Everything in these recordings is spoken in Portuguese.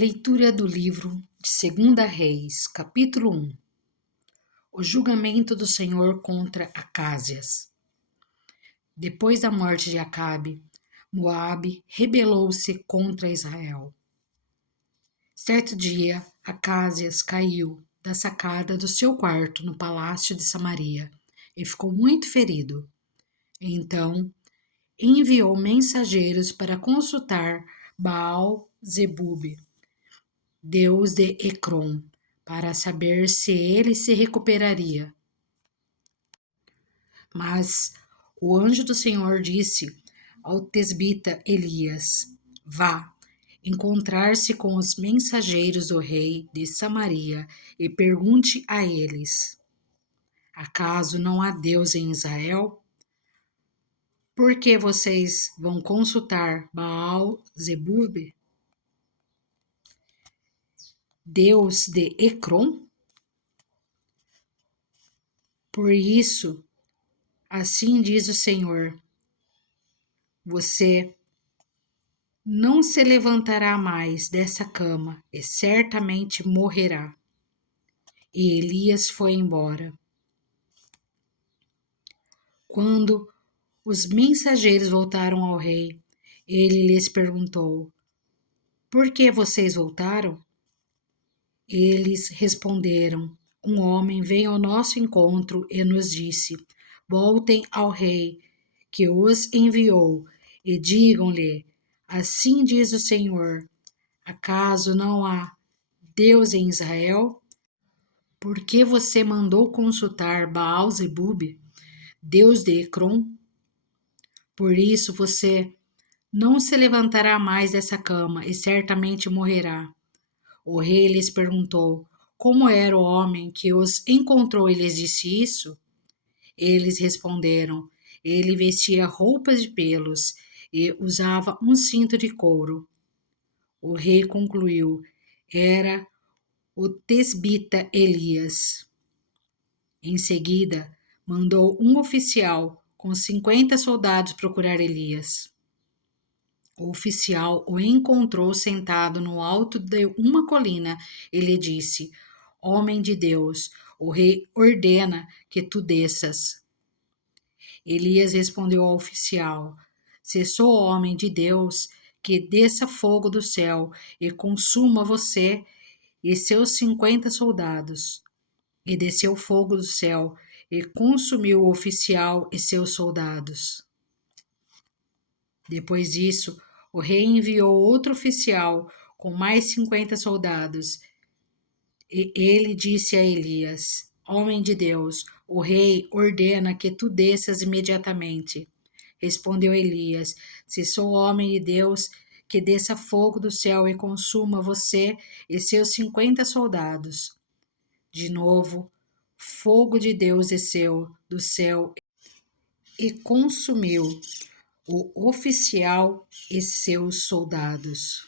Leitura do livro de 2 Reis, capítulo 1. O julgamento do Senhor contra Acázias. Depois da morte de Acabe, Moabe rebelou-se contra Israel. Certo dia, Acázias caiu da sacada do seu quarto no palácio de Samaria e ficou muito ferido. Então, enviou mensageiros para consultar Baal-zebube, deus de Ecrom, para saber se ele se recuperaria. Mas o anjo do Senhor disse ao tesbita Elias: Vá encontrar-se com os mensageiros do rei de Samaria e pergunte a eles: Acaso não há Deus em Israel? Por que vocês vão consultar Baal-zebube, deus de Ecrom? Por isso, assim diz o Senhor: você não se levantará mais dessa cama e certamente morrerá. E Elias foi embora. Quando os mensageiros voltaram ao rei, ele lhes perguntou: Por que vocês voltaram? Eles responderam: Um homem veio ao nosso encontro e nos disse: Voltem ao rei que os enviou e digam-lhe: Assim diz o Senhor: Acaso não há Deus em Israel? Por que você mandou consultar Baal-zebube, deus de Ecrom? Por isso você não se levantará mais dessa cama e certamente morrerá. O rei lhes perguntou como era o homem que os encontrou e lhes disse isso. Eles responderam: Ele vestia roupas de pelos e usava um cinto de couro. O rei concluiu: Era o tesbita Elias. Em seguida, mandou um oficial com 50 soldados procurar Elias. O oficial o encontrou sentado no alto de uma colina e lhe disse: Homem de Deus, o rei ordena que tu desças. Elias respondeu ao oficial: Se sou homem de Deus, que desça fogo do céu e consuma você e seus 50 soldados. E desceu fogo do céu e consumiu o oficial e seus soldados. Depois disso, o rei enviou outro oficial com mais 50 soldados. E ele disse a Elias: Homem de Deus, o rei ordena que tu desças imediatamente. Respondeu Elias: Se sou homem de Deus, que desça fogo do céu e consuma você e seus 50 soldados. De novo, fogo de Deus desceu do céu e consumiu o oficial e seus soldados.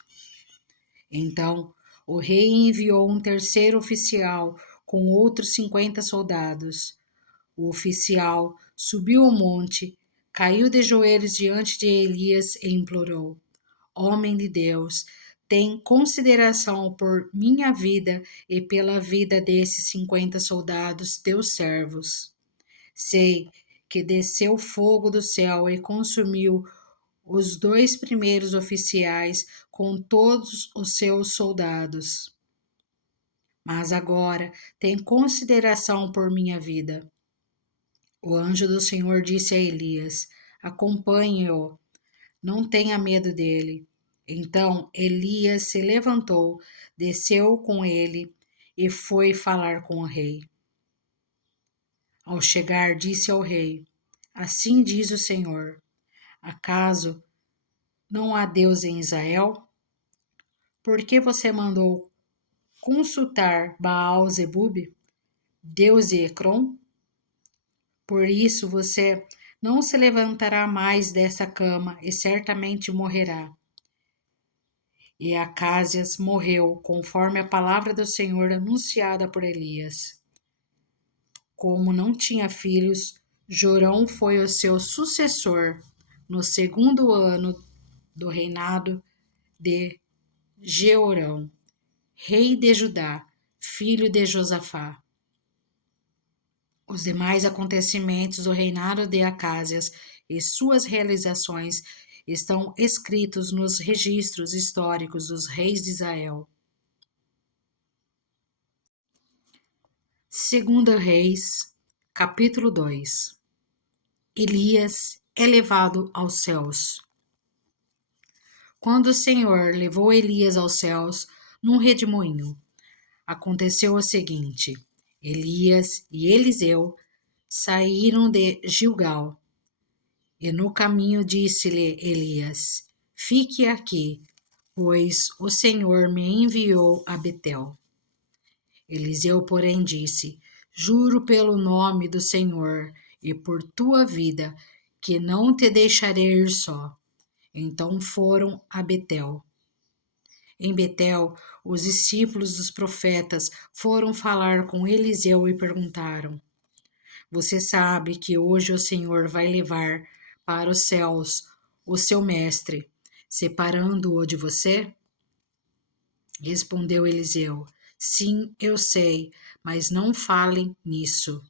Então, o rei enviou um terceiro oficial com outros 50 soldados. O oficial subiu o monte, caiu de joelhos diante de Elias e implorou: Homem de Deus, tem consideração por minha vida e pela vida desses 50 soldados, teus servos. Sei que desceu fogo do céu e consumiu os 2 primeiros oficiais com todos os seus soldados. Mas agora tem consideração por minha vida. O anjo do Senhor disse a Elias: Acompanhe-o, não tenha medo dele. Então Elias se levantou, desceu com ele e foi falar com o rei. Ao chegar, disse ao rei: Assim diz o Senhor: Acaso não há Deus em Israel? Por que você mandou consultar Baal-zebube, deus de Ecrom? Por isso você não se levantará mais dessa cama e certamente morrerá. E Acázias morreu, conforme a palavra do Senhor anunciada por Elias. Como não tinha filhos, Jorão foi o seu sucessor no 2º ano do reinado de Jeorão. rei de Judá, filho de Josafá. Os demais acontecimentos do reinado de Acásias e suas realizações estão escritos nos registros históricos dos reis de Israel. Segunda Reis, capítulo 2. Elias é levado aos céus. Quando o Senhor levou Elias aos céus num redemoinho, aconteceu o seguinte: Elias e Eliseu saíram de Gilgal, e no caminho disse-lhe Elias: Fique aqui, pois o Senhor me enviou a Betel. Eliseu, porém, disse: Juro pelo nome do Senhor e por tua vida, que não te deixarei ir só. Então foram a Betel. Em Betel, os discípulos dos profetas foram falar com Eliseu e perguntaram: Você sabe que hoje o Senhor vai levar para os céus o seu mestre, separando-o de você? Respondeu Eliseu: Sim, eu sei, mas não falem nisso.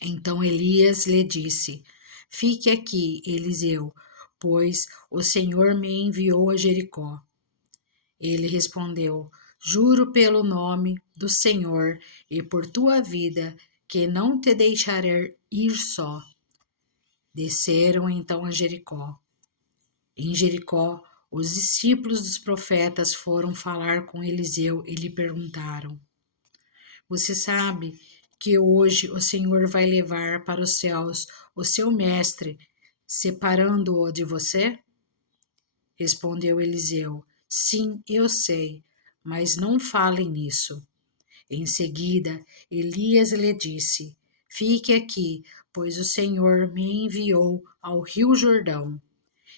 Então Elias lhe disse: Fique aqui, Eliseu, pois o Senhor me enviou a Jericó. Ele respondeu: Juro pelo nome do Senhor e por tua vida, que não te deixarei ir só. Desceram então a Jericó. Em Jericó, os discípulos dos profetas foram falar com Eliseu e lhe perguntaram: Você sabe que hoje o Senhor vai levar para os céus o seu mestre, separando-o de você? Respondeu Eliseu: Sim, eu sei, mas não falem nisso. Em seguida, Elias lhe disse: Fique aqui, pois o Senhor me enviou ao rio Jordão.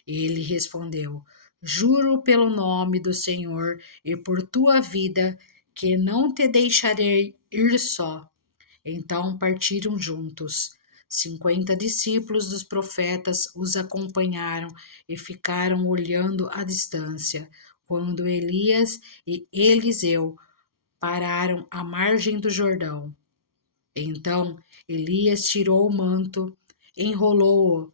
Ele respondeu: Juro pelo nome do Senhor e por tua vida, que não te deixarei ir só. Então partiram juntos. 50 discípulos dos profetas os acompanharam e ficaram olhando à distância, quando Elias e Eliseu pararam à margem do Jordão. Então Elias tirou o manto, enrolou-o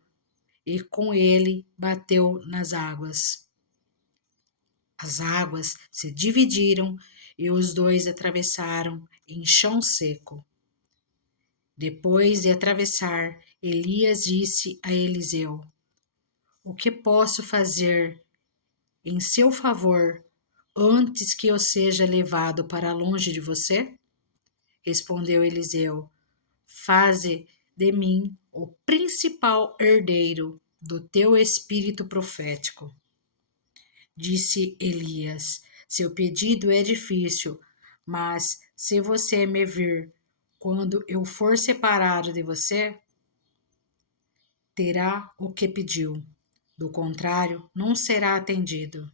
e com ele bateu nas águas. As águas se dividiram e os dois atravessaram em chão seco. Depois de atravessar, Elias disse a Eliseu: O que posso fazer em seu favor antes que eu seja levado para longe de você? Respondeu Eliseu: Faze de mim o principal herdeiro do teu espírito profético. Disse Elias: Seu pedido é difícil, mas se você me vir quando eu for separado de você, terá o que pediu. Do contrário, não será atendido.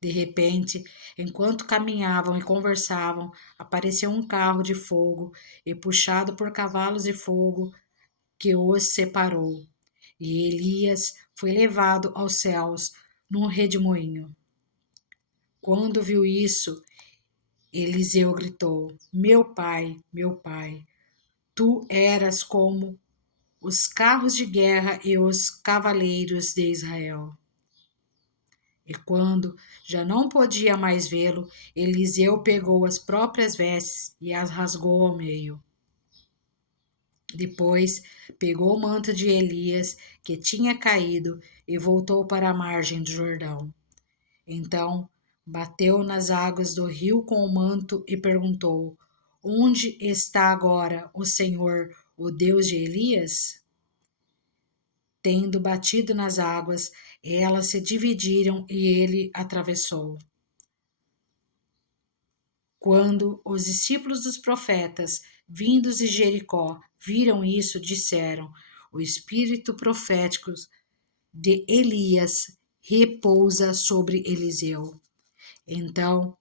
De repente, enquanto caminhavam e conversavam, apareceu um carro de fogo e puxado por cavalos de fogo que os separou. E Elias foi levado aos céus num redemoinho. Quando viu isso, Eliseu gritou: meu pai, tu eras como os carros de guerra e os cavaleiros de Israel. E quando já não podia mais vê-lo, Eliseu pegou as próprias vestes e as rasgou ao meio. Depois pegou o manto de Elias, que tinha caído, e voltou para a margem do Jordão. Então bateu nas águas do rio com o manto e perguntou: Onde está agora o Senhor, o Deus de Elias? Tendo batido nas águas, elas se dividiram e ele atravessou. Quando os discípulos dos profetas, vindos de Jericó, viram isso, disseram: O espírito profético de Elias repousa sobre Eliseu. Então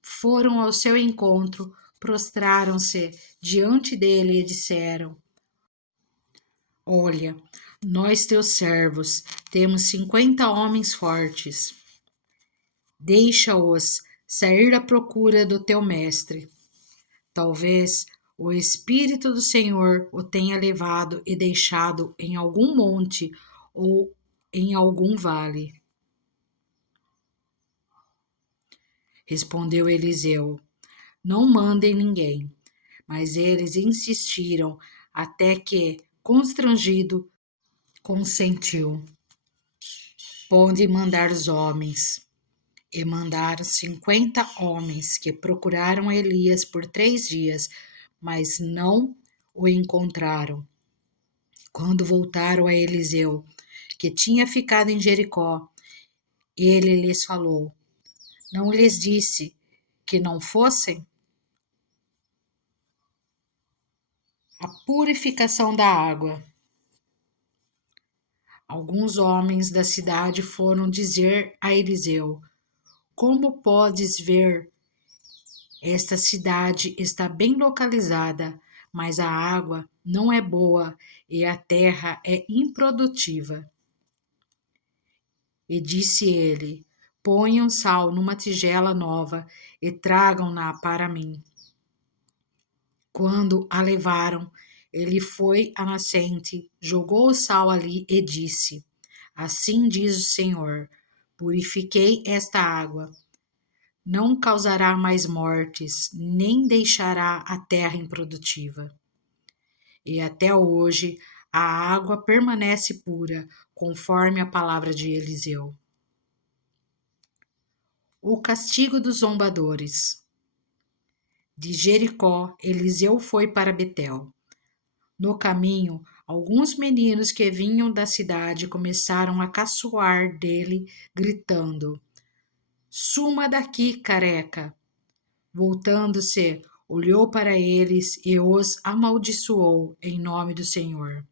foram ao seu encontro, prostraram-se diante dele e disseram: Olha, nós teus servos temos 50 homens fortes. Deixa-os sair à procura do teu mestre. Talvez o Espírito do Senhor o tenha levado e deixado em algum monte ou em algum vale. Respondeu Eliseu: Não mandem ninguém. Mas eles insistiram até que, constrangido, consentiu. Pode mandar os homens. E mandaram 50 homens que procuraram Elias por 3 dias, mas não o encontraram. Quando voltaram a Eliseu, que tinha ficado em Jericó, ele lhes falou: Não lhes disse que não fossem? A purificação da água. Alguns homens da cidade foram dizer a Eliseu: Como podes ver, esta cidade está bem localizada, mas a água não é boa e a terra é improdutiva. E disse ele: Ponham sal numa tigela nova e tragam-na para mim. Quando a levaram, ele foi à nascente, jogou o sal ali e disse: Assim diz o Senhor: Purifiquei esta água. Não causará mais mortes, nem deixará a terra improdutiva. E até hoje a água permanece pura, conforme a palavra de Eliseu. O castigo dos zombadores. De Jericó, Eliseu foi para Betel. No caminho, alguns meninos que vinham da cidade começaram a caçoar dele, gritando: Suma daqui, careca! Voltando-se, olhou para eles e os amaldiçoou em nome do Senhor.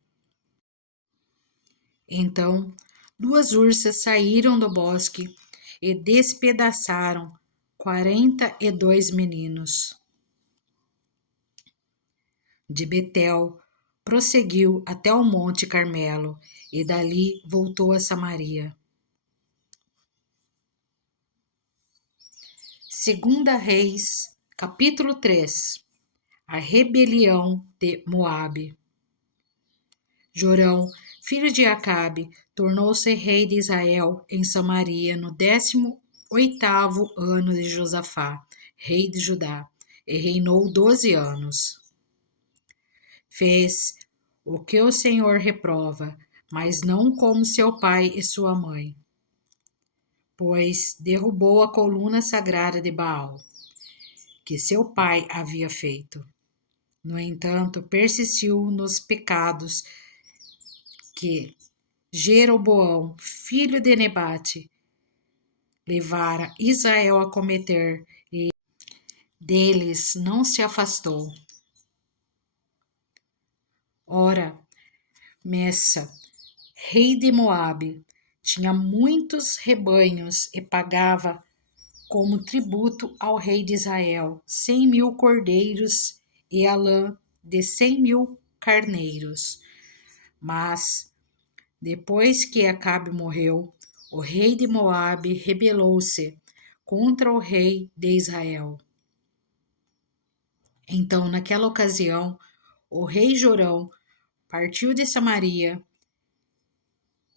Então, 2 ursas saíram do bosque e despedaçaram 42 meninos. De Betel, prosseguiu até o Monte Carmelo e dali voltou a Samaria. Segunda Reis, capítulo 3. A rebelião de Moabe. Jorão, filho de Acabe, tornou-se rei de Israel em Samaria no 18º ano de Josafá, rei de Judá, e reinou 12 anos. Fez o que o Senhor reprova, mas não como seu pai e sua mãe, pois derrubou a coluna sagrada de Baal, que seu pai havia feito. No entanto, persistiu nos pecados que Jeroboão, filho de Nebate, levara Israel a cometer, e deles não se afastou. Ora, Messa, rei de Moabe, tinha muitos rebanhos e pagava como tributo ao rei de Israel 100.000 cordeiros e a lã de 100.000 carneiros. Mas, depois que Acabe morreu, o rei de Moabe rebelou-se contra o rei de Israel. Então, naquela ocasião, o rei Jorão partiu de Samaria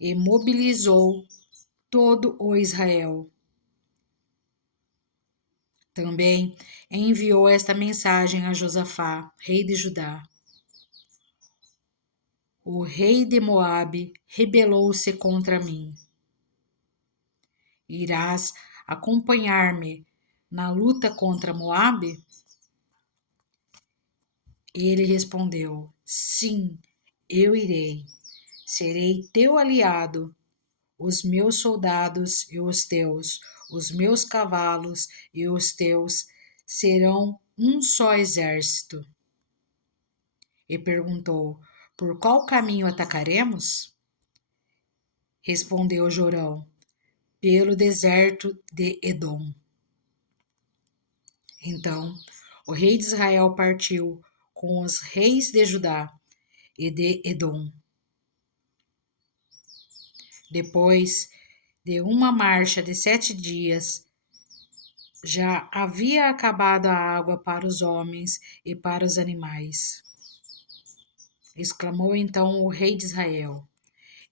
e mobilizou todo o Israel. Também enviou esta mensagem a Josafá, rei de Judá: O rei de Moabe rebelou-se contra mim. Irás acompanhar-me na luta contra Moabe? Ele respondeu: Sim, eu irei. Serei teu aliado, os meus soldados e os meus cavalos e os teus serão um só exército. E perguntou: Por qual caminho atacaremos? Respondeu Jorão: Pelo deserto de Edom. Então o rei de Israel partiu com os reis de Judá e de Edom. Depois de uma marcha de 7 dias, já havia acabado a água para os homens e para os animais. Exclamou então o rei de Israel: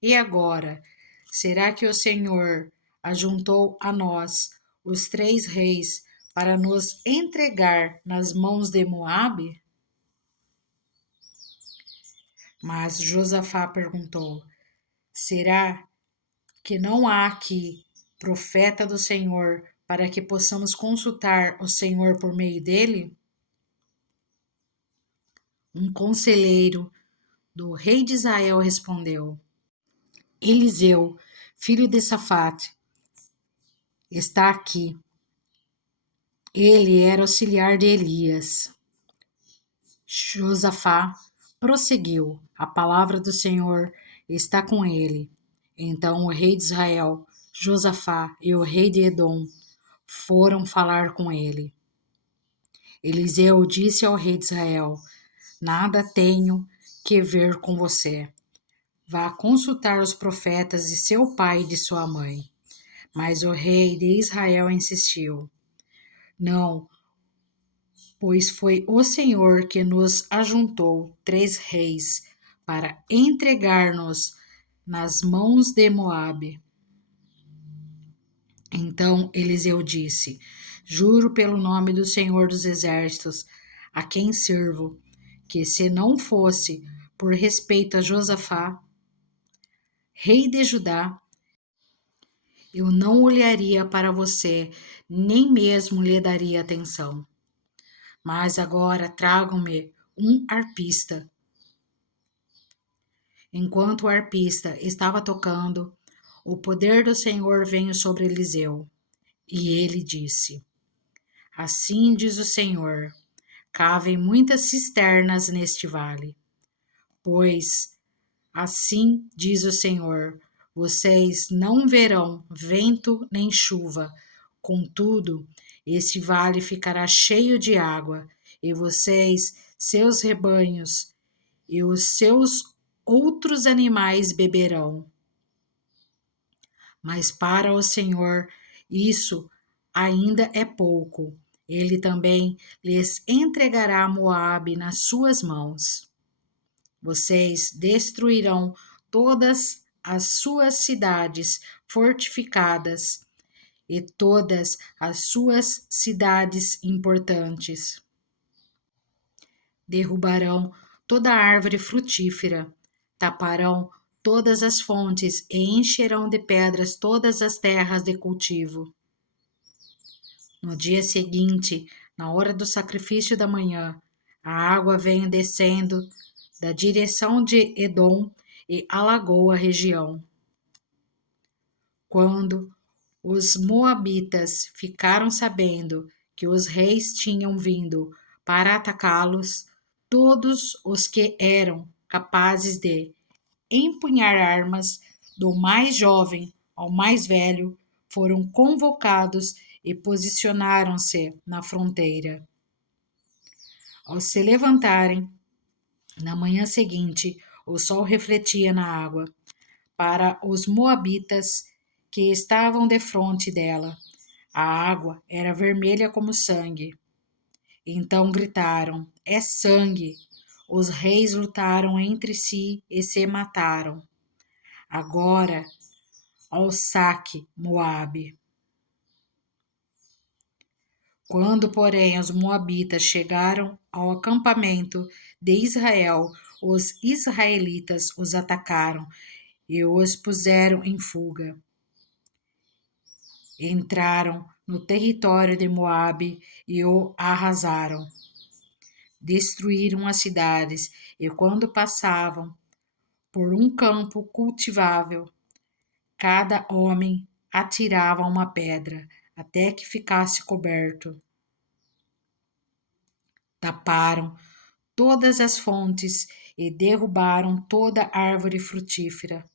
E agora, será que o Senhor ajuntou a nós, os 3 reis, para nos entregar nas mãos de Moabe? Mas Josafá perguntou: Será que não há aqui profeta do Senhor para que possamos consultar o Senhor por meio dele? Um conselheiro do rei de Israel respondeu: Eliseu, filho de Safate, está aqui. Ele era auxiliar de Elias. Josafá prosseguiu: A palavra do Senhor está com ele. Então o rei de Israel, Josafá e o rei de Edom foram falar com ele. Eliseu disse ao rei de Israel: Nada tenho que ver com você. Vá consultar os profetas de seu pai e de sua mãe. Mas o rei de Israel insistiu: Não, pois foi o Senhor que nos ajuntou 3 reis para entregar-nos nas mãos de Moabe. Então Eliseu disse: Juro pelo nome do Senhor dos Exércitos, a quem sirvo, que se não fosse por respeito a Josafá, rei de Judá, eu não olharia para você, nem mesmo lhe daria atenção. Mas agora tragam-me um arpista. Enquanto o arpista estava tocando, o poder do Senhor veio sobre Eliseu, e ele disse: Assim diz o Senhor: cavem muitas cisternas neste vale, pois assim diz o Senhor: vocês não verão vento nem chuva, contudo, este vale ficará cheio de água, e vocês, seus rebanhos e os seus outros animais beberão. Mas para o Senhor isso ainda é pouco. Ele também lhes entregará Moabe nas suas mãos. Vocês destruirão todas as suas cidades fortificadas e todas as suas cidades importantes. Derrubarão toda árvore frutífera, taparão todas as fontes e encherão de pedras todas as terras de cultivo. No dia seguinte, na hora do sacrifício da manhã, a água vem descendo da direção de Edom e alagou a região. Quando os moabitas ficaram sabendo que os reis tinham vindo para atacá-los, todos os que eram capazes de empunhar armas, do mais jovem ao mais velho, foram convocados e posicionaram-se na fronteira. Ao se levantarem, na manhã seguinte, o sol refletia na água. Para os moabitas que estavam defronte dela, a água era vermelha como sangue. Então gritaram: É sangue! Os reis lutaram entre si e se mataram. Agora, ao saque, Moabe. Quando, porém, os moabitas chegaram ao acampamento de Israel, os israelitas os atacaram e os puseram em fuga. Entraram no território de Moabe e o arrasaram. Destruíram as cidades e, quando passavam por um campo cultivável, cada homem atirava uma pedra até que ficasse coberto. Taparam todas as fontes e derrubaram toda árvore frutífera.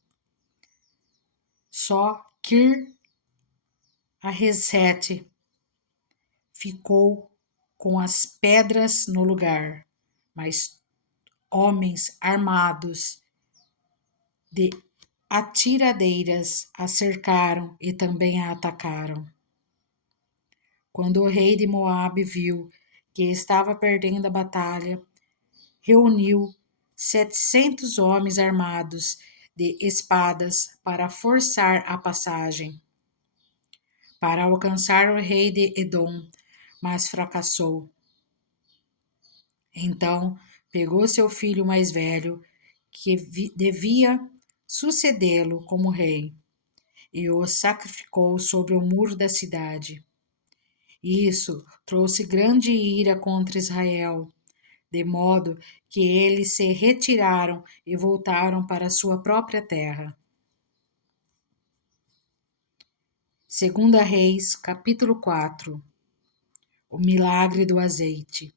Só Kir-Haresete ficou com as pedras no lugar, mas homens armados de atiradeiras a cercaram e também a atacaram. Quando o rei de Moabe viu que estava perdendo a batalha, reuniu 700 homens armados de espadas para forçar a passagem, para alcançar o rei de Edom, mas fracassou. Então pegou seu filho mais velho, que devia sucedê-lo como rei, e o sacrificou sobre o muro da cidade. Isso trouxe grande ira contra Israel, de modo que eles se retiraram e voltaram para sua própria terra. Segunda Reis, capítulo 4. O milagre do azeite.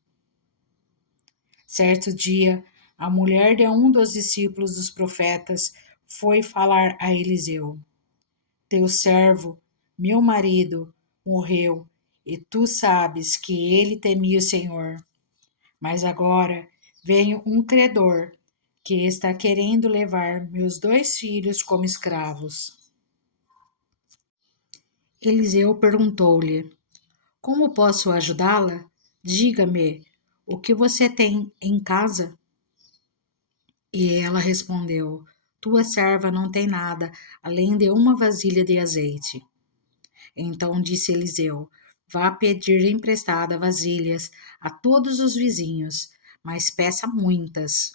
Certo dia, a mulher de um dos discípulos dos profetas foi falar a Eliseu: Teu servo, meu marido, morreu, e tu sabes que ele temia o Senhor. Mas agora vem um credor que está querendo levar meus 2 filhos como escravos. Eliseu perguntou-lhe: Como posso ajudá-la? Diga-me, o que você tem em casa? E ela respondeu: Tua serva não tem nada além de uma vasilha de azeite. Então disse Eliseu: Vá pedir emprestada vasilhas a todos os vizinhos, mas peça muitas.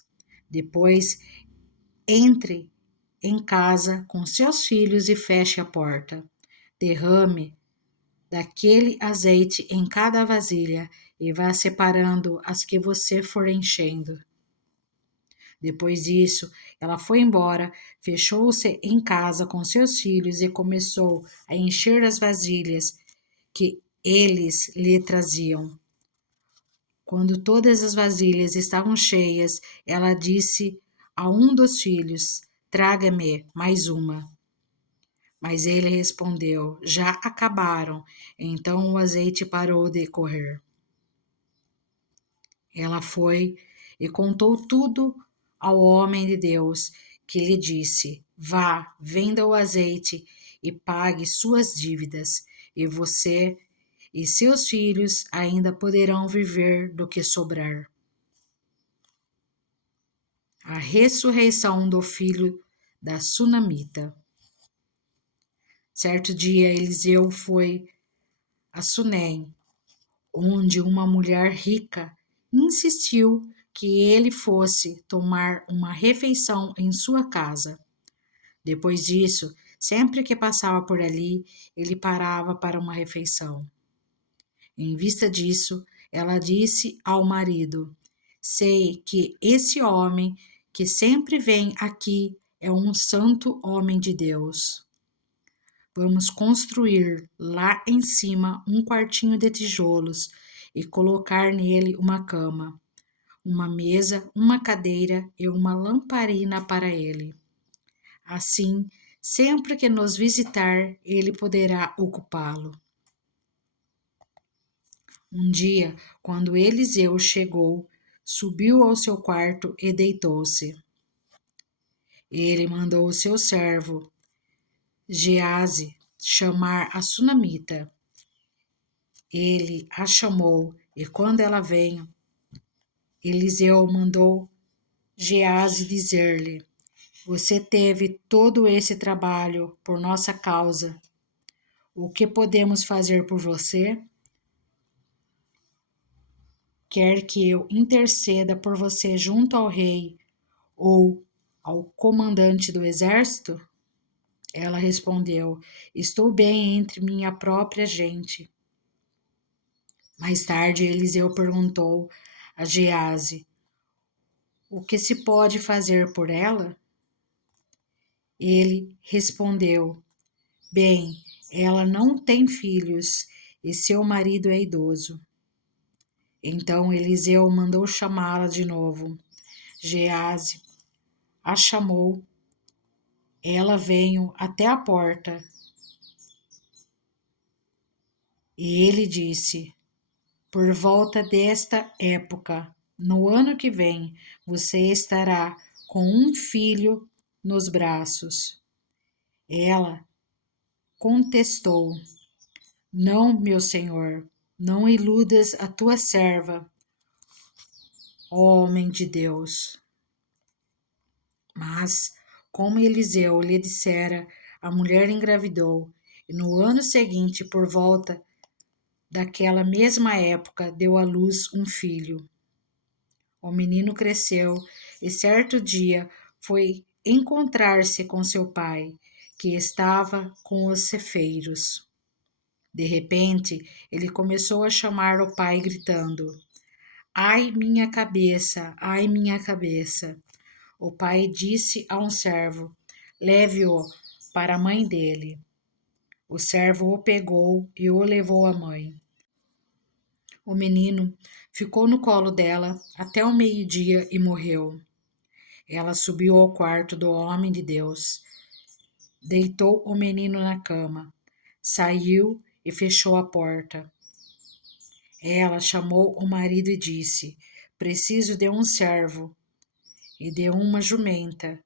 Depois entre em casa com seus filhos e feche a porta. Derrame daquele azeite em cada vasilha e vá separando as que você for enchendo. Depois disso, ela foi embora, fechou-se em casa com seus filhos e começou a encher as vasilhas que eles lhe traziam. Quando todas as vasilhas estavam cheias, ela disse a um dos filhos: Traga-me mais uma. Mas ele respondeu: Já acabaram. Então o azeite parou de correr. Ela foi e contou tudo ao homem de Deus, que lhe disse: Vá, venda o azeite e pague suas dívidas, e você e seus filhos ainda poderão viver do que sobrar. A ressurreição do filho da Sunamita. Certo dia, Eliseu foi a Sunem, onde uma mulher rica insistiu que ele fosse tomar uma refeição em sua casa. Depois disso, sempre que passava por ali, ele parava para uma refeição. Em vista disso, ela disse ao marido: Sei que esse homem que sempre vem aqui é um santo homem de Deus. Vamos construir lá em cima um quartinho de tijolos e colocar nele uma cama, uma mesa, uma cadeira e uma lamparina para ele. Assim, sempre que nos visitar, ele poderá ocupá-lo. Um dia, quando Eliseu chegou, subiu ao seu quarto e deitou-se. Ele mandou o seu servo, Geazi, chamar a Sunamita. Ele a chamou, e quando ela veio, Eliseu mandou Geazi dizer-lhe: Você teve todo esse trabalho por nossa causa. O que podemos fazer por você? Quer que eu interceda por você junto ao rei ou ao comandante do exército? Ela respondeu: Estou bem entre minha própria gente. Mais tarde, Eliseu perguntou a Geazi: O que se pode fazer por ela? Ele respondeu: Bem, ela não tem filhos e seu marido é idoso. Então Eliseu mandou chamá-la de novo. Geazi a chamou. Ela veio até a porta. E ele disse: Por volta desta época, no ano que vem, você estará com um filho nos braços. Ela contestou: Não, meu senhor, Não iludas a tua serva, ó homem de Deus. Mas, como Eliseu lhe dissera, a mulher engravidou, e no ano seguinte, por volta daquela mesma época, deu à luz um filho. O menino cresceu e certo dia foi encontrar-se com seu pai, que estava com os cefeiros. De repente, ele começou a chamar o pai, gritando: Ai, minha cabeça! Ai, minha cabeça! O pai disse a um servo: Leve-o para a mãe dele. O servo o pegou e o levou à mãe. O menino ficou no colo dela até o meio-dia e morreu. Ela subiu ao quarto do homem de Deus, deitou o menino na cama, saiu e fechou a porta. Ela chamou o marido e disse: Preciso de um servo e de uma jumenta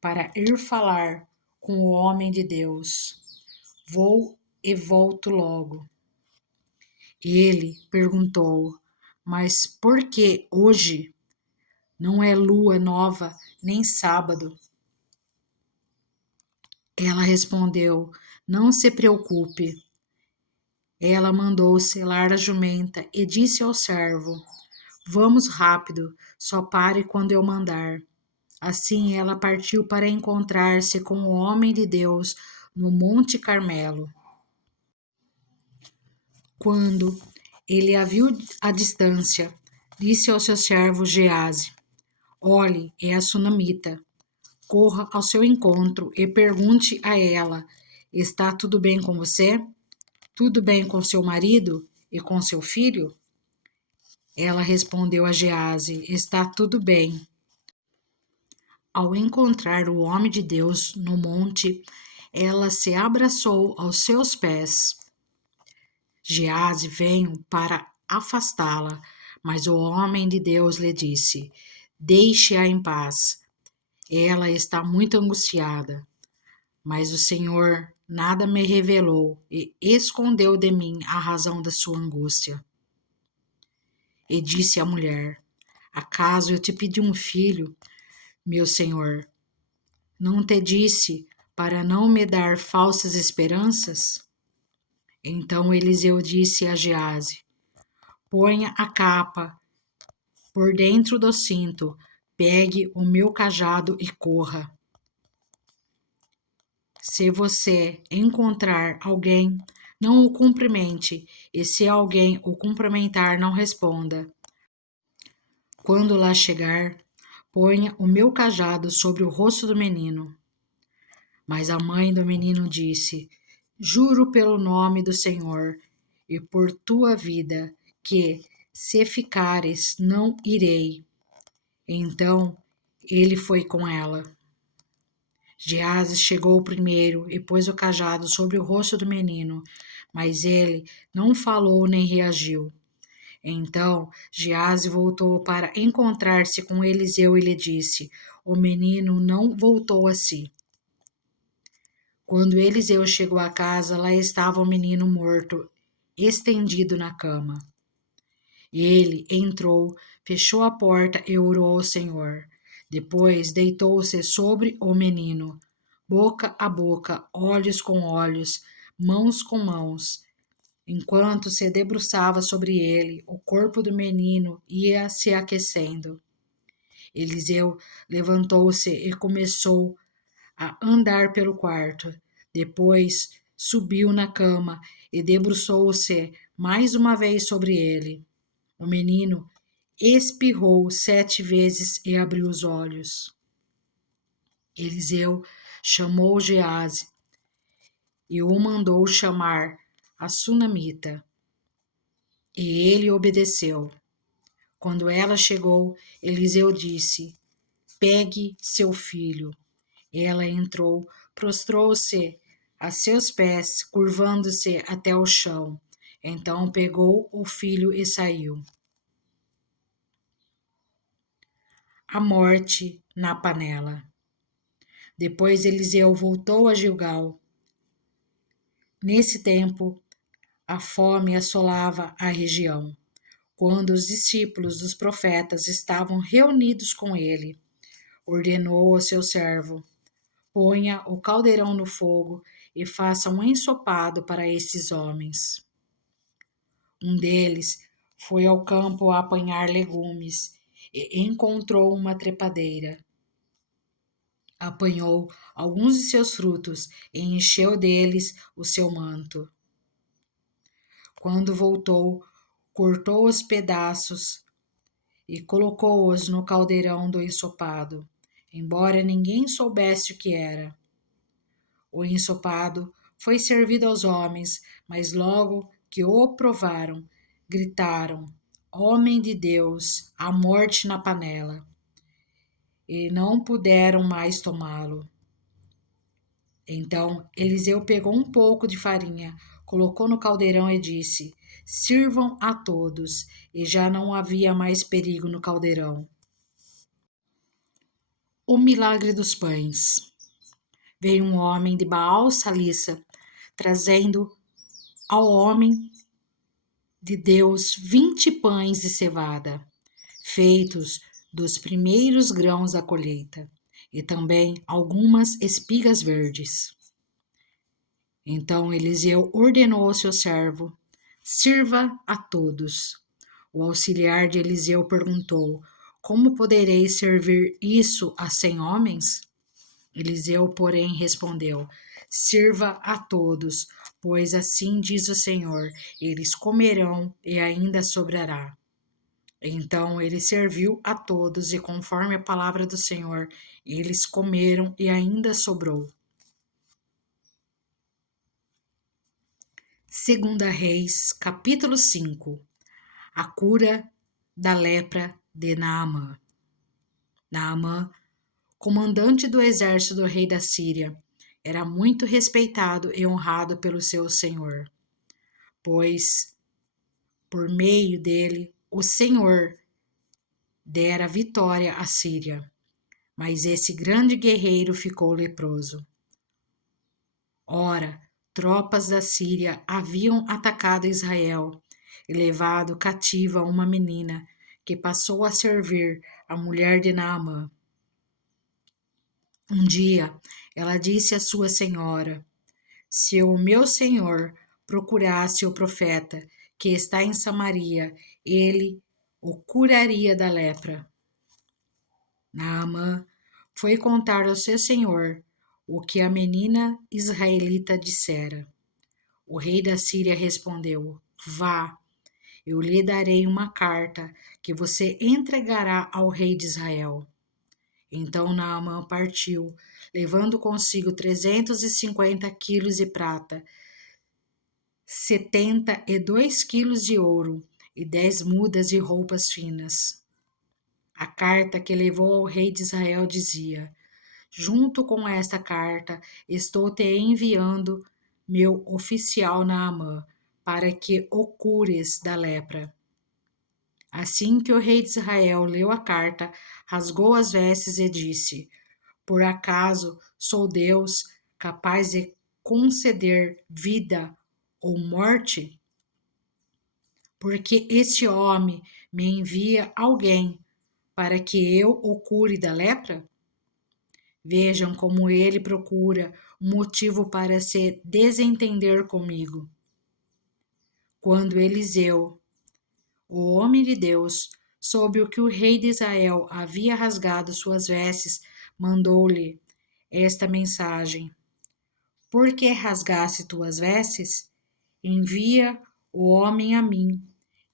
para ir falar com o homem de Deus. Vou e volto logo. Ele perguntou: Mas por que hoje? Não é lua nova, nem sábado. Ela respondeu: Não se preocupe. Ela mandou selar a jumenta e disse ao servo: Vamos rápido, só pare quando eu mandar. Assim ela partiu para encontrar-se com o homem de Deus no Monte Carmelo. Quando ele a viu à distância, disse ao seu servo Geazi: Olhe, é a sunamita. Corra ao seu encontro e pergunte a ela: Está tudo bem com você? Tudo bem com seu marido e com seu filho? Ela respondeu a Geazi: Está tudo bem. Ao encontrar o homem de Deus no monte, ela se abraçou aos seus pés. Geazi veio para afastá-la, mas o homem de Deus lhe disse: Deixe-a em paz. Ela está muito angustiada. Mas o Senhor nada me revelou e escondeu de mim a razão da sua angústia. E disse à mulher: Acaso eu te pedi um filho, meu senhor? Não te disse para não me dar falsas esperanças? Então Eliseu disse a Geazi: Ponha a capa por dentro do cinto, pegue o meu cajado e corra. Se você encontrar alguém, não o cumprimente, e se alguém o cumprimentar, não responda. Quando lá chegar, ponha o meu cajado sobre o rosto do menino. Mas a mãe do menino disse: Juro pelo nome do Senhor e por tua vida, que, se ficares, não irei. Então ele foi com ela. Geazi chegou primeiro e pôs o cajado sobre o rosto do menino, mas ele não falou nem reagiu. Então Geazi voltou para encontrar-se com Eliseu e lhe disse: O menino não voltou a si. Quando Eliseu chegou à casa, lá estava o menino morto, estendido na cama. Ele entrou, fechou a porta e orou ao Senhor. Depois deitou-se sobre o menino, boca a boca, olhos com olhos, mãos com mãos. Enquanto se debruçava sobre ele, o corpo do menino ia se aquecendo. Eliseu levantou-se e começou a andar pelo quarto. Depois subiu na cama e debruçou-se mais uma vez sobre ele. O menino espirrou 7 vezes e abriu os olhos. Eliseu chamou Geazi e o mandou chamar a sunamita. E ele obedeceu. Quando ela chegou, Eliseu disse: Pegue seu filho. Ela entrou, prostrou-se a seus pés, curvando-se até o chão. Então pegou o filho e saiu. A morte na panela. Depois Eliseu voltou a Gilgal. Nesse tempo, a fome assolava a região. Quando os discípulos dos profetas estavam reunidos com ele, ordenou ao seu servo: ponha o caldeirão no fogo e faça um ensopado para estes homens. Um deles foi ao campo a apanhar legumes e encontrou uma trepadeira. Apanhou alguns de seus frutos e encheu deles o seu manto. Quando voltou, cortou os pedaços e colocou-os no caldeirão do ensopado, embora ninguém soubesse o que era. O ensopado foi servido aos homens, mas logo que o provaram, gritaram: Homem de Deus, a morte na panela! E não puderam mais tomá-lo. Então Eliseu pegou um pouco de farinha, colocou no caldeirão e disse: sirvam a todos. E já não havia mais perigo no caldeirão. O milagre dos pães. Veio um homem de Baal Salissa, trazendo ao homem de Deus 20 pães de cevada, feitos dos primeiros grãos da colheita, e também algumas espigas verdes. Então Eliseu ordenou ao seu servo: sirva a todos. O auxiliar de Eliseu perguntou: como poderei servir isso a 100 homens? Eliseu, porém, respondeu: sirva a todos, pois assim diz o Senhor: eles comerão e ainda sobrará. Então ele serviu a todos, e conforme a palavra do Senhor, eles comeram e ainda sobrou. Segunda Reis, capítulo 5. A cura da lepra de Naamã. Naamã, comandante do exército do rei da Síria, era muito respeitado e honrado pelo seu senhor, pois, por meio dele, o Senhor dera vitória à Síria. Mas esse grande guerreiro ficou leproso. Ora, tropas da Síria haviam atacado Israel e levado cativa uma menina que passou a servir a mulher de Naamã. Um dia, ela disse à sua senhora: se o meu senhor procurasse o profeta que está em Samaria, ele o curaria da lepra. Naamã foi contar ao seu senhor o que a menina israelita dissera. O rei da Síria respondeu: vá, eu lhe darei uma carta que você entregará ao rei de Israel. Então Naamã partiu, levando consigo 350 quilos de prata, 72 quilos de ouro e 10 mudas de roupas finas. A carta que levou ao rei de Israel dizia: junto com esta carta, estou te enviando meu oficial Naamã, para que o cures da lepra. Assim que o rei de Israel leu a carta, rasgou as vestes e disse: por acaso sou Deus capaz de conceder vida ou morte? Porque este homem me envia alguém para que eu o cure da lepra? Vejam como ele procura um motivo para se desentender comigo. Quando Eliseu, o homem de Deus, soube o que o rei de Israel havia rasgado suas vestes, mandou-lhe esta mensagem: por que rasgaste tuas vestes? Envia o homem a mim,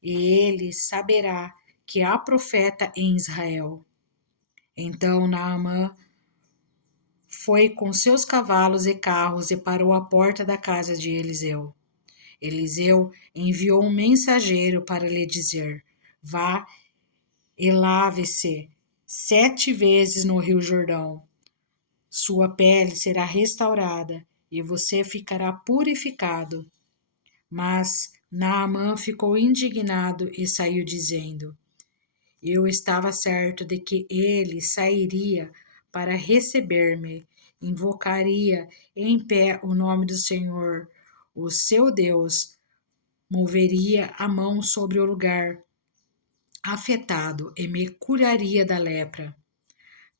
e ele saberá que há profeta em Israel. Então Naamã foi com seus cavalos e carros e parou à porta da casa de Eliseu. Eliseu enviou um mensageiro para lhe dizer: vá e lave-se 7 vezes no Rio Jordão. Sua pele será restaurada e você ficará purificado. Mas Naamã ficou indignado e saiu dizendo: eu estava certo de que ele sairia para receber-me, invocaria em pé o nome do Senhor, o seu Deus, moveria a mão sobre o lugar afetado e me curaria da lepra.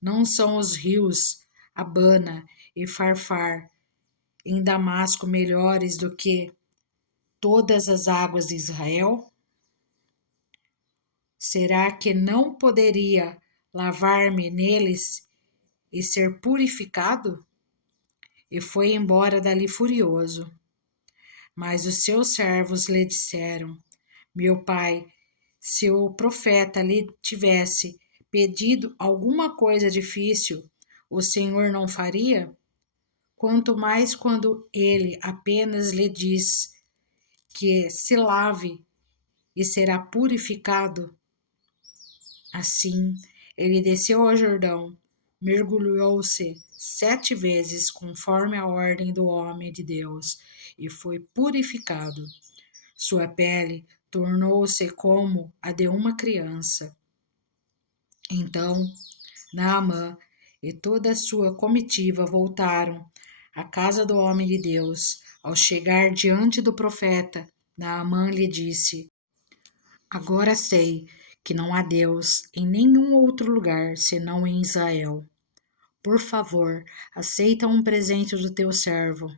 Não são os rios Abana e Farfar em Damasco melhores do que todas as águas de Israel? Será que não poderia lavar-me neles e ser purificado? E foi embora dali furioso. Mas os seus servos lhe disseram: Meu pai, se o profeta lhe tivesse pedido alguma coisa difícil, o Senhor não faria? Quanto mais quando ele apenas lhe diz que se lave e será purificado. Assim, ele desceu ao Jordão, mergulhou-se 7 vezes conforme a ordem do homem de Deus e foi purificado. Sua pele tornou-se como a de uma criança. Então, Naamã e toda a sua comitiva voltaram à casa do homem de Deus. Ao chegar diante do profeta, Naamã lhe disse: Agora sei que não há Deus em nenhum outro lugar senão em Israel. Por favor, aceita um presente do teu servo.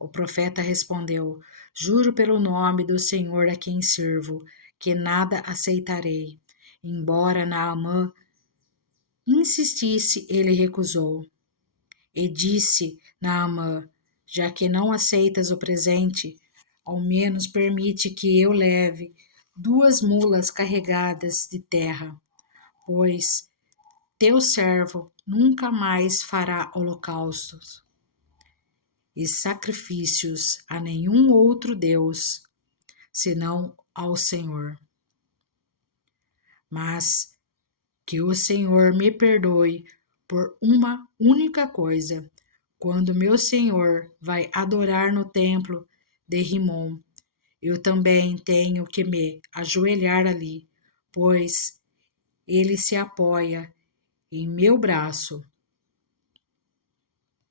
O profeta respondeu: Juro pelo nome do Senhor a quem sirvo, que nada aceitarei. Embora Naamã insistisse, ele recusou. E disse Naamã: Já que não aceitas o presente, ao menos permite que eu leve 2 mulas carregadas de terra, pois teu servo nunca mais fará holocaustos e sacrifícios a nenhum outro Deus, senão ao Senhor. Mas que o Senhor me perdoe por uma única coisa. Quando meu Senhor vai adorar no templo de Rimon, eu também tenho que me ajoelhar ali, pois ele se apoia em meu braço.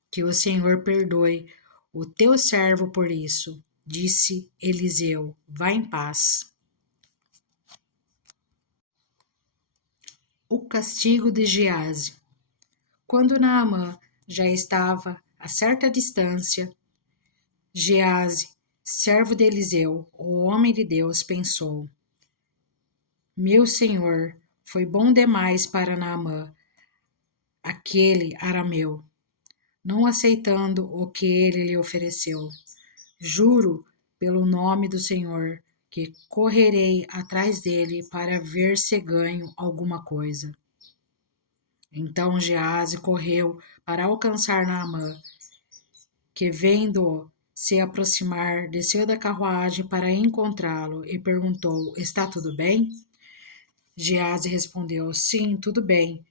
Que o Senhor perdoe o teu servo por isso, disse Eliseu. Vá em paz. O castigo de Geazi. Quando Naamã já estava a certa distância, Geazi, servo de Eliseu, o homem de Deus, pensou: Meu senhor foi bom demais para Naamã, aquele arameu, não aceitando o que ele lhe ofereceu. Juro pelo nome do Senhor que correrei atrás dele para ver se ganho alguma coisa. Então Geazi correu para alcançar Naamã, que vendo-o se aproximar, desceu da carruagem para encontrá-lo e perguntou: Está tudo bem? Geazi respondeu: Sim, tudo bem,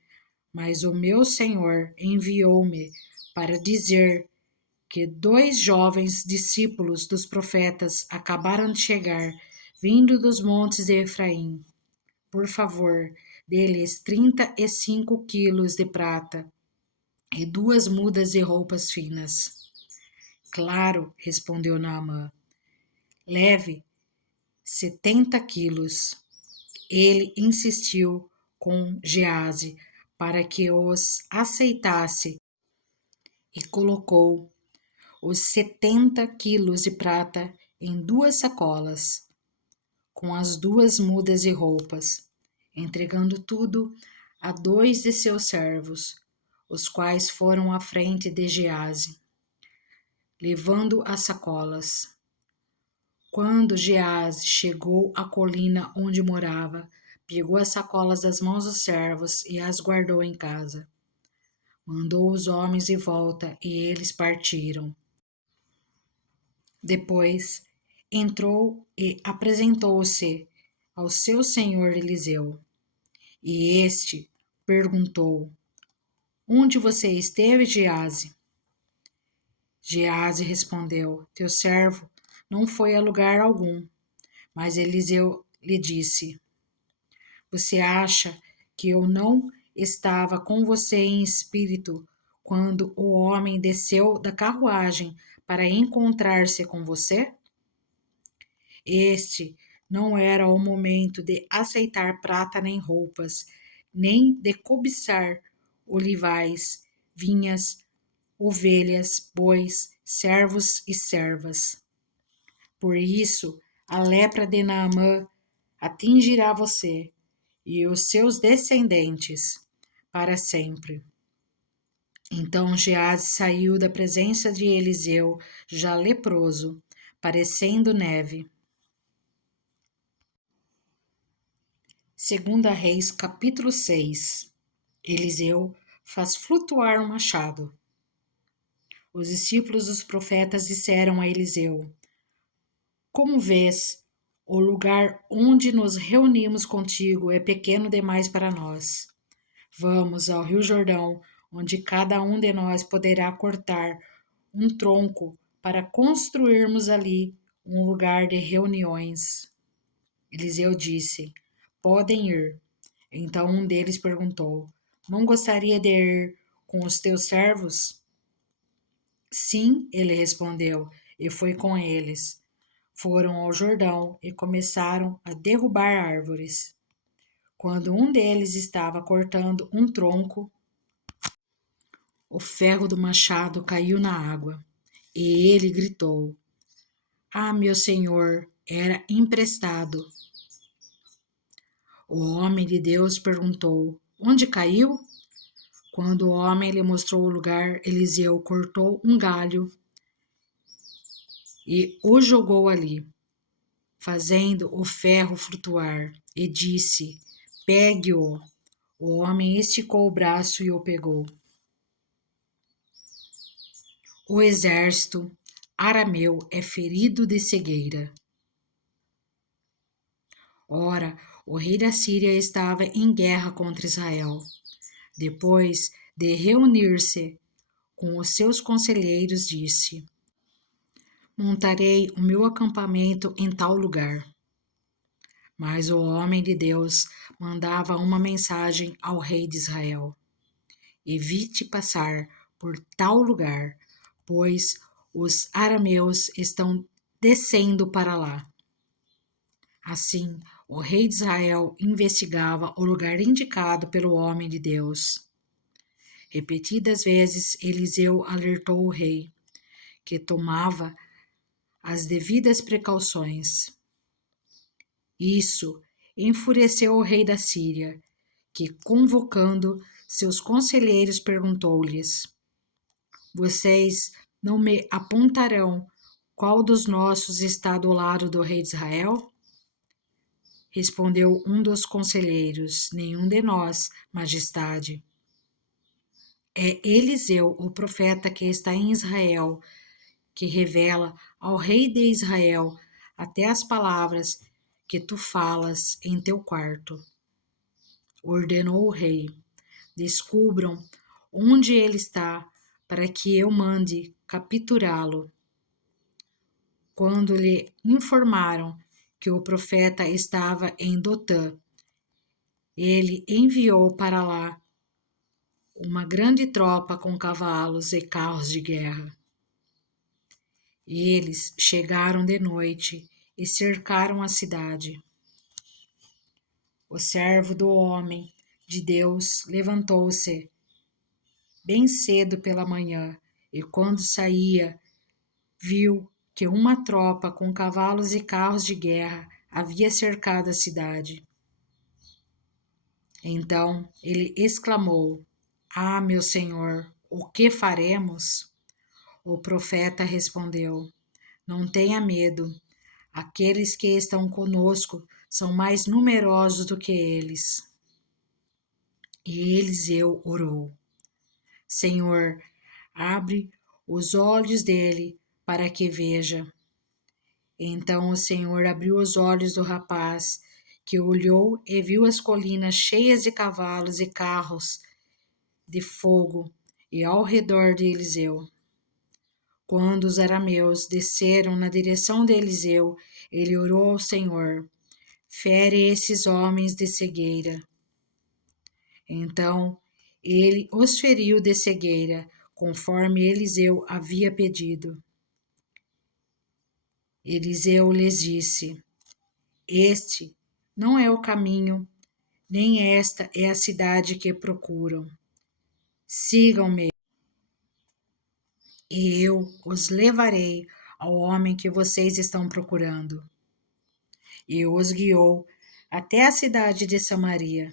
mas o meu senhor enviou-me para dizer que 2 jovens discípulos dos profetas acabaram de chegar, vindo dos montes de Efraim. Por favor, dê-lhes 35 quilos de prata e 2 mudas de roupas finas. Claro, respondeu Naamã. Leve 70 quilos. Ele insistiu com Geazi para que os aceitasse e colocou os 70 quilos de prata em 2 sacolas, com as 2 mudas de roupas, entregando tudo a 2 de seus servos, os quais foram à frente de Geazi, levando as sacolas. Quando Geazi chegou à colina onde morava, pegou as sacolas das mãos dos servos e as guardou em casa. Mandou os homens de volta e eles partiram. Depois entrou e apresentou-se ao seu senhor Eliseu. E este perguntou: Onde você esteve, Geazi? Geazi respondeu: Teu servo não foi a lugar algum. Mas Eliseu lhe disse: Você acha que eu não estava com você em espírito quando o homem desceu da carruagem para encontrar-se com você? Este não era o momento de aceitar prata nem roupas, nem de cobiçar olivais, vinhas, ovelhas, bois, servos e servas. Por isso, a lepra de Naamã atingirá você e os seus descendentes para sempre. Então Gease saiu da presença de Eliseu, já leproso, parecendo neve. Segunda Reis, capítulo 6. Eliseu faz flutuar um machado. Os discípulos dos profetas disseram a Eliseu: Como vês, o lugar onde nos reunimos contigo é pequeno demais para nós. Vamos ao Rio Jordão, onde cada um de nós poderá cortar um tronco para construirmos ali um lugar de reuniões. Eliseu disse: Podem ir. Então um deles perguntou: Não gostaria de ir com os teus servos? Sim, ele respondeu, e foi com eles. Foram ao Jordão e começaram a derrubar árvores. Quando um deles estava cortando um tronco, o ferro do machado caiu na água, e ele gritou: Ah, meu senhor, era emprestado. O homem de Deus perguntou: Onde caiu? Quando o homem lhe mostrou o lugar, Eliseu cortou um galho e o jogou ali, fazendo o ferro flutuar, e disse: Pegue-o. O homem esticou o braço e o pegou. O exército arameu é ferido de cegueira. Ora, o rei da Síria estava em guerra contra Israel. Depois de reunir-se com os seus conselheiros, disse: Montarei o meu acampamento em tal lugar. Mas o homem de Deus mandava uma mensagem ao rei de Israel: Evite passar por tal lugar, pois os arameus estão descendo para lá. Assim, o rei de Israel investigava o lugar indicado pelo homem de Deus. Repetidas vezes, Eliseu alertou o rei, que tomava as devidas precauções. Isso enfureceu o rei da Síria, que, convocando seus conselheiros, perguntou-lhes: Vocês não me apontarão qual dos nossos está do lado do rei de Israel? Respondeu um dos conselheiros: Nenhum de nós, majestade. É Eliseu, o profeta que está em Israel, que revela ao rei de Israel até as palavras que tu falas em teu quarto. Ordenou o rei: Descubram onde ele está, para que eu mande capturá-lo. Quando lhe informaram que o profeta estava em Dotã, ele enviou para lá uma grande tropa com cavalos e carros de guerra. Eles chegaram de noite e cercaram a cidade. O servo do homem de Deus levantou-se bem cedo pela manhã e, quando saía, viu que uma tropa com cavalos e carros de guerra havia cercado a cidade. Então ele exclamou: Ah, meu senhor, o que faremos? O profeta respondeu: Não tenha medo. Aqueles que estão conosco são mais numerosos do que eles. E Eliseu orou: Senhor, abre os olhos dele para que veja. Então o Senhor abriu os olhos do rapaz, que olhou e viu as colinas cheias de cavalos e carros de fogo e ao redor de Eliseu. Quando os arameus desceram na direção de Eliseu, ele orou ao Senhor: Fere esses homens de cegueira. Então ele os feriu de cegueira, conforme Eliseu havia pedido. Eliseu lhes disse: Este não é o caminho, nem esta é a cidade que procuram. Sigam-me, e eu os levarei ao homem que vocês estão procurando. E os guiou até a cidade de Samaria.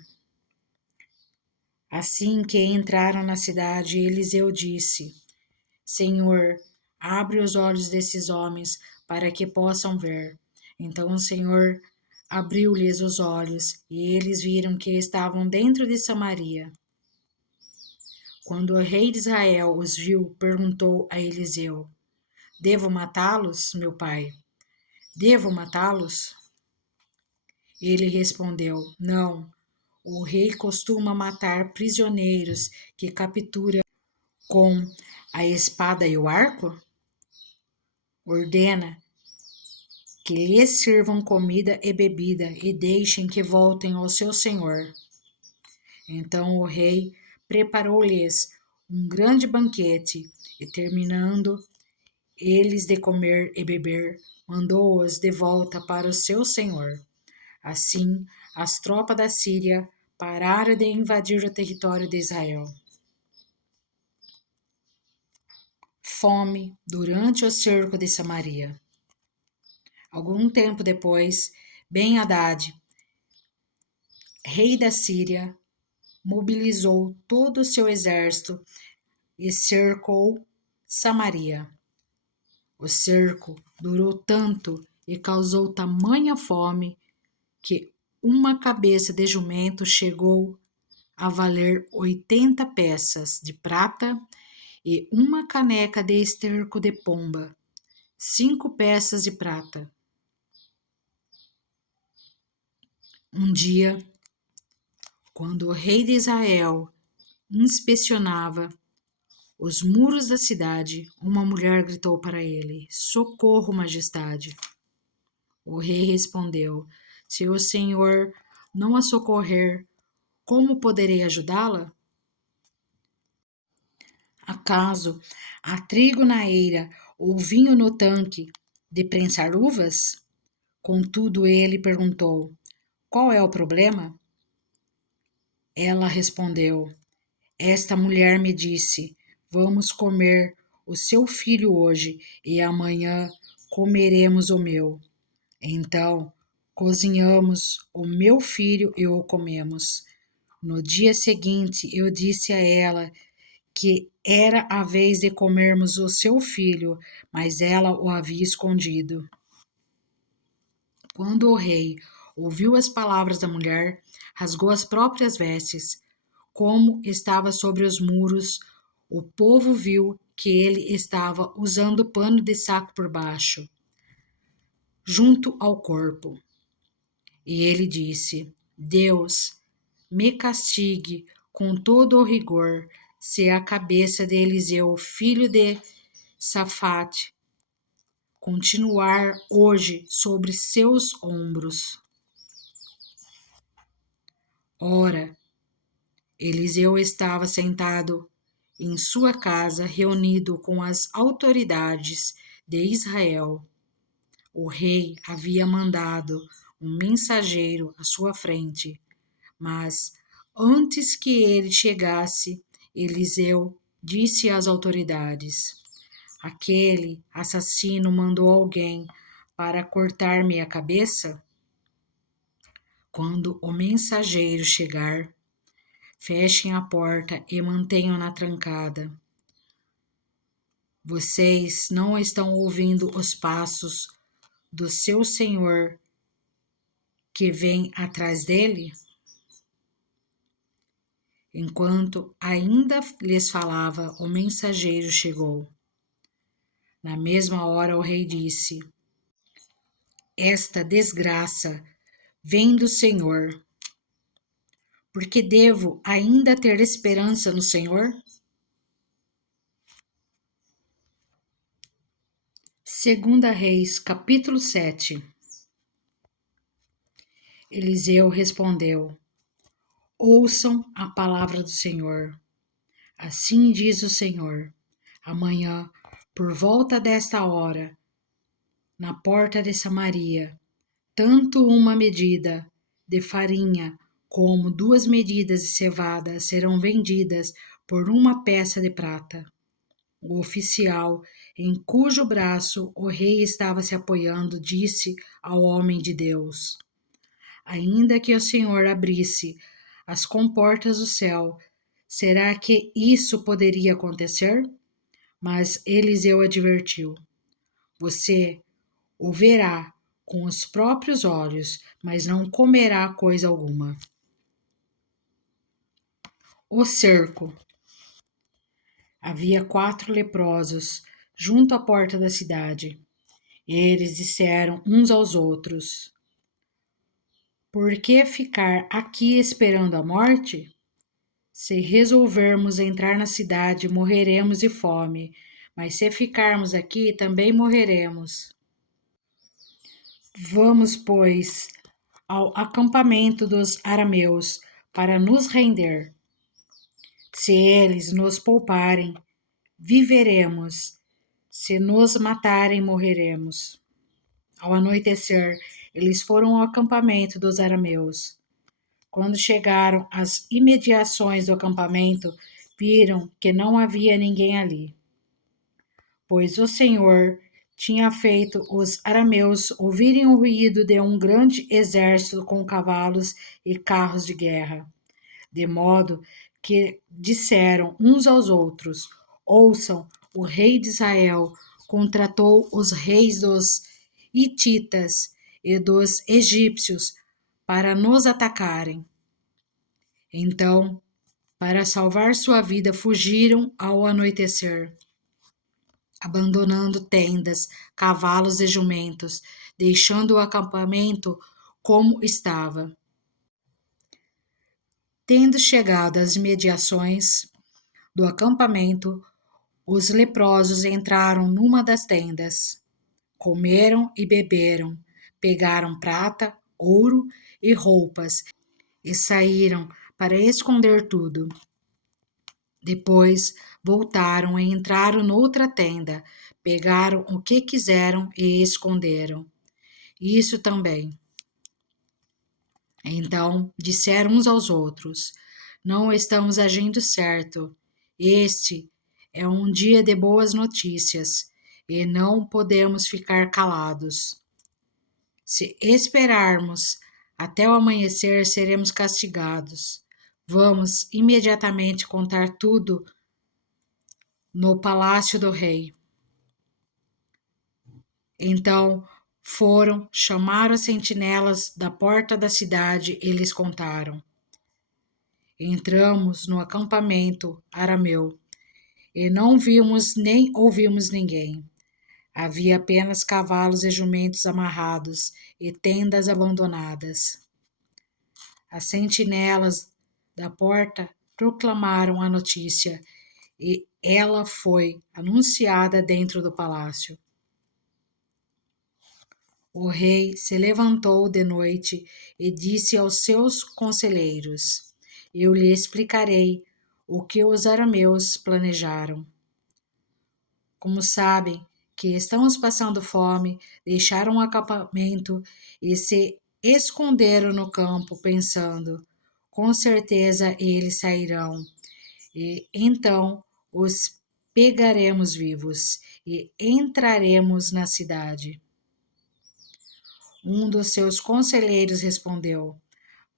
Assim que entraram na cidade, Eliseu disse: Senhor, abre os olhos desses homens para que possam ver. Então o Senhor abriu-lhes os olhos, e eles viram que estavam dentro de Samaria. Quando o rei de Israel os viu, perguntou a Eliseu: Devo matá-los, meu pai? Devo matá-los? Ele respondeu: Não. O rei costuma matar prisioneiros que captura com a espada e o arco? Ordena que lhes sirvam comida e bebida e deixem que voltem ao seu senhor. Então o rei preparou-lhes um grande banquete e, terminando eles de comer e beber, mandou-os de volta para o seu senhor. Assim, as tropas da Síria pararam de invadir o território de Israel. Fome durante o cerco de Samaria. Algum tempo depois, Ben-Hadad, rei da Síria, mobilizou todo o seu exército e cercou Samaria. O cerco durou tanto e causou tamanha fome que uma cabeça de jumento chegou a valer 80 peças de prata e uma caneca de esterco de pomba, 5 peças de prata. Um dia, quando o rei de Israel inspecionava os muros da cidade, uma mulher gritou para ele: Socorro, majestade! O rei respondeu: Se o senhor não a socorrer, como poderei ajudá-la? Acaso há trigo na eira ou vinho no tanque de prensar uvas? Contudo, ele perguntou: Qual é o problema? Ela respondeu: Esta mulher me disse: Vamos comer o seu filho hoje e amanhã comeremos o meu. Então, cozinhamos o meu filho e o comemos. No dia seguinte, eu disse a ela que era a vez de comermos o seu filho, mas ela o havia escondido. Quando o rei ouviu as palavras da mulher, rasgou as próprias vestes. Como estava sobre os muros, o povo viu que ele estava usando pano de saco por baixo, junto ao corpo. E ele disse: Deus me castigue com todo o rigor, se a cabeça de Eliseu, filho de Safate, continuar hoje sobre seus ombros. Ora, Eliseu estava sentado em sua casa, reunido com as autoridades de Israel. O rei havia mandado um mensageiro à sua frente, mas antes que ele chegasse, Eliseu disse às autoridades: Aquele assassino mandou alguém para cortar-me a cabeça? Quando o mensageiro chegar, fechem a porta e mantenham-na trancada. Vocês não estão ouvindo os passos do seu senhor que vem atrás dele? Enquanto ainda lhes falava, o mensageiro chegou. Na mesma hora, o rei disse: Esta desgraça vem do Senhor. Porque devo ainda ter esperança no Senhor? Segunda Reis, capítulo 7. Eliseu respondeu: Ouçam a palavra do Senhor. Assim diz o Senhor: Amanhã, por volta desta hora, na porta de Samaria, tanto uma medida de farinha como 2 medidas de cevada serão vendidas por uma peça de prata. O oficial, em cujo braço o rei estava se apoiando, disse ao homem de Deus: Ainda que o Senhor abrisse as comportas do céu, será que isso poderia acontecer? Mas Eliseu advertiu: Você o verá com os próprios olhos, mas não comerá coisa alguma. O cerco. Havia 4 leprosos junto à porta da cidade. Eles disseram uns aos outros: Por que ficar aqui esperando a morte? Se resolvermos entrar na cidade, morreremos de fome, mas se ficarmos aqui, também morreremos. Vamos, pois, ao acampamento dos arameus para nos render. Se eles nos pouparem, viveremos. Se nos matarem, morreremos. Ao anoitecer, eles foram ao acampamento dos arameus. Quando chegaram às imediações do acampamento, viram que não havia ninguém ali, pois o Senhor tinha feito os arameus ouvirem o ruído de um grande exército com cavalos e carros de guerra, de modo que disseram uns aos outros: Ouçam, o rei de Israel contratou os reis dos hititas e dos egípcios para nos atacarem. Então, para salvar sua vida, fugiram ao anoitecer, abandonando tendas, cavalos e jumentos, deixando o acampamento como estava. Tendo chegado às imediações do acampamento, os leprosos entraram numa das tendas, comeram e beberam, pegaram prata, ouro e roupas e saíram para esconder tudo. Depois voltaram e entraram noutra tenda, pegaram o que quiseram e esconderam. Isso também. Então disseram uns aos outros: Não estamos agindo certo. Este é um dia de boas notícias e não podemos ficar calados. Se esperarmos até o amanhecer, seremos castigados. Vamos imediatamente contar tudo no palácio do rei. Então foram, chamaram as sentinelas da porta da cidade e lhes contaram. Entramos no acampamento arameu e não vimos nem ouvimos ninguém. Havia apenas cavalos e jumentos amarrados e tendas abandonadas. As sentinelas da porta proclamaram a notícia e ela foi anunciada dentro do palácio. O rei se levantou de noite e disse aos seus conselheiros: Eu lhe explicarei o que os arameus planejaram. Como sabem que estamos passando fome, deixaram o acampamento e se esconderam no campo, pensando: com certeza eles sairão, e então os pegaremos vivos e entraremos na cidade. Um dos seus conselheiros respondeu: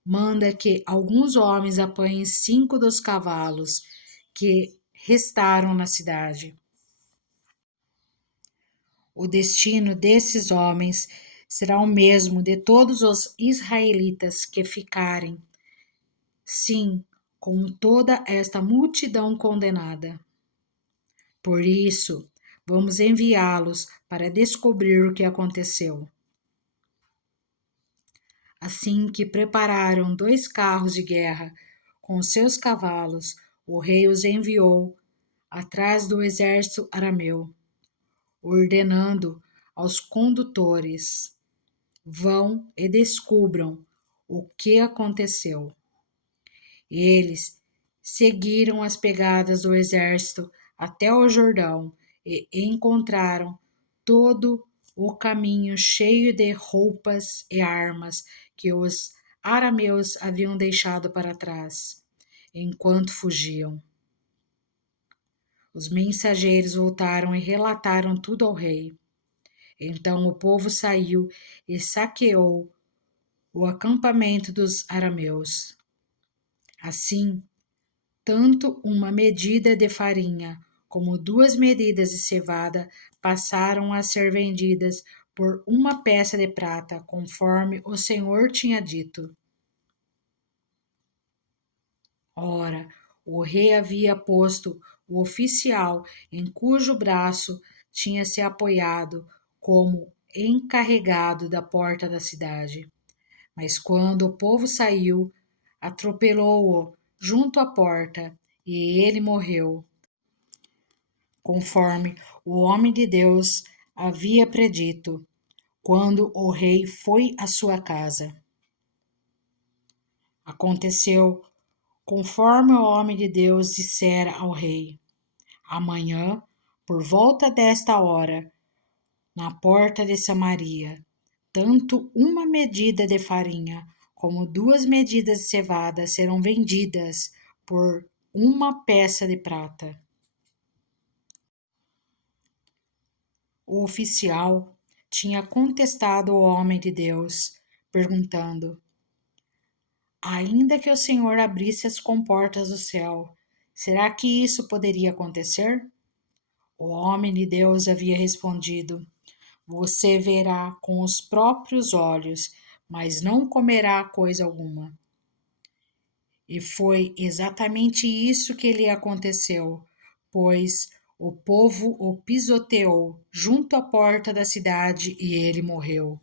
Manda que alguns homens apanhem 5 dos cavalos que restaram na cidade. O destino desses homens será o mesmo de todos os israelitas que ficarem, sim, com toda esta multidão condenada. Por isso, vamos enviá-los para descobrir o que aconteceu. Assim que prepararam 2 carros de guerra com seus cavalos, o rei os enviou atrás do exército arameu, ordenando aos condutores: vão e descubram o que aconteceu. Eles seguiram as pegadas do exército até o Jordão e encontraram todo o caminho cheio de roupas e armas que os arameus haviam deixado para trás, enquanto fugiam. Os mensageiros voltaram e relataram tudo ao rei. Então o povo saiu e saqueou o acampamento dos arameus. Assim, tanto uma medida de farinha como 2 medidas de cevada passaram a ser vendidas por 1 peça de prata, conforme o Senhor tinha dito. Ora, o rei havia posto o oficial em cujo braço tinha se apoiado como encarregado da porta da cidade. Mas quando o povo saiu, atropelou-o junto à porta, e ele morreu, conforme o homem de Deus havia predito, quando o rei foi à sua casa. Aconteceu conforme o homem de Deus dissera ao rei. Amanhã, por volta desta hora, na porta de Samaria, tanto 1 medida de farinha como 2 medidas de cevada serão vendidas por 1 peça de prata. O oficial tinha contestado o homem de Deus, perguntando: ainda que o Senhor abrisse as comportas do céu, será que isso poderia acontecer? O homem de Deus havia respondido: você verá com os próprios olhos, mas não comerá coisa alguma. E foi exatamente isso que lhe aconteceu, pois o povo o pisoteou junto à porta da cidade e ele morreu.